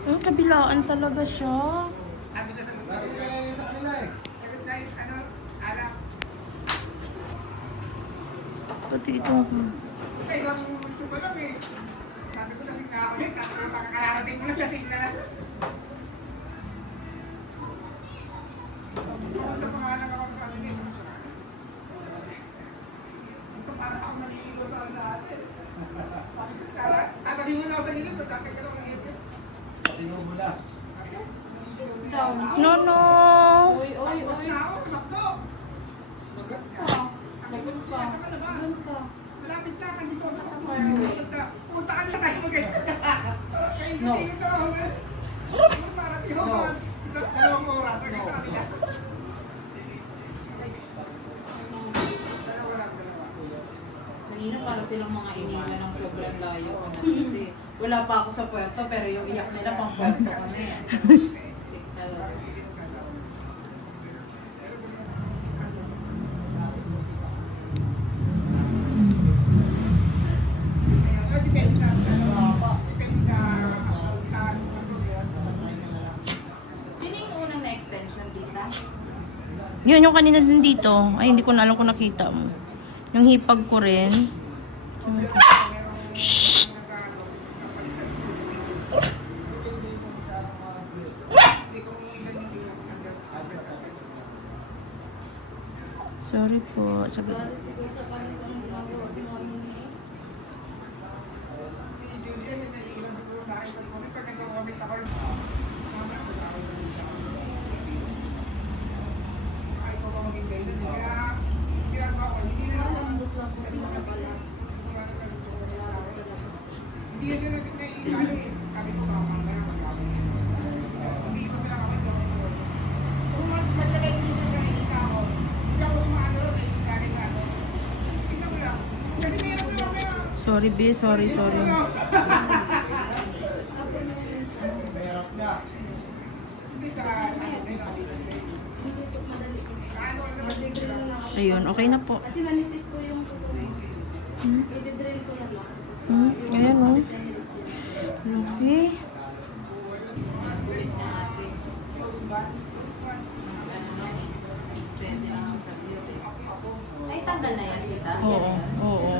Kabilaan talaga siya. Sabi na sagot sa kanila eh. Sagot na yung ano, alam. Pati itong... Ito, isang ito pa lang eh. Sabi ko lasing na ako eh. Sabi ko kakarating mo na lasing na lang. Pumunta pa nga lang ako sa amin eh. Ito parang ako naliligo sa lahat eh. Sabi ko, tatabi mo na ako sa gilid. Tatagay ka lang ng hipin. Pasinubo na. No, no! Uy, uy, Tapos uy. na ako, nakdo. Magat ka. Sabi ko, sa ka na ba? Doon ka. Malapit na, nandito ako sa pumunta. Pumunta ka na tayo mag-guys. Kaya No. hindi ito ako. Marating ako. No. Isang dalawang oras. Hanggang sa kanila. Dalawa lang, dalawa. Kanina para silang mga iniwan ng sobrang layo. Wala pa ako sa puerto pero yung iyak nila pang puerto ko na eh. Depende sa depende sa Sino yung unang na-extension, tita? Yun yung kanina din dito. Ay, hindi ko na alam kung nakita mo. Yung hipag ko rin. Shhh! Sorry po. Sabi Si Julian, naiilang siguro sa akin. Pag nag-comment ako rin sa ay ko ba maging gayda. Kaya, ginagawa ko, hindi na lang ako. Kasi nakasala. Hindi na siya nag-iisali. Sabi ko, baka mamaya mag-gawin. Hindi pa sila kapag gawin. Kung maglagay dito na nakikita ako, hindi ako lumaano rin, naiisali sa ano. Tingnan mo lang. Kasi meron na mamaya. sorry, B. Sorry, sorry. Ayun, okay na po. Kasi manipis po yung i-drill ko lang. Ayan, oh. Okay. Ulit natin. Pwede lang sa beauty. Ay, tanggal na yan, tita? Oo, oo.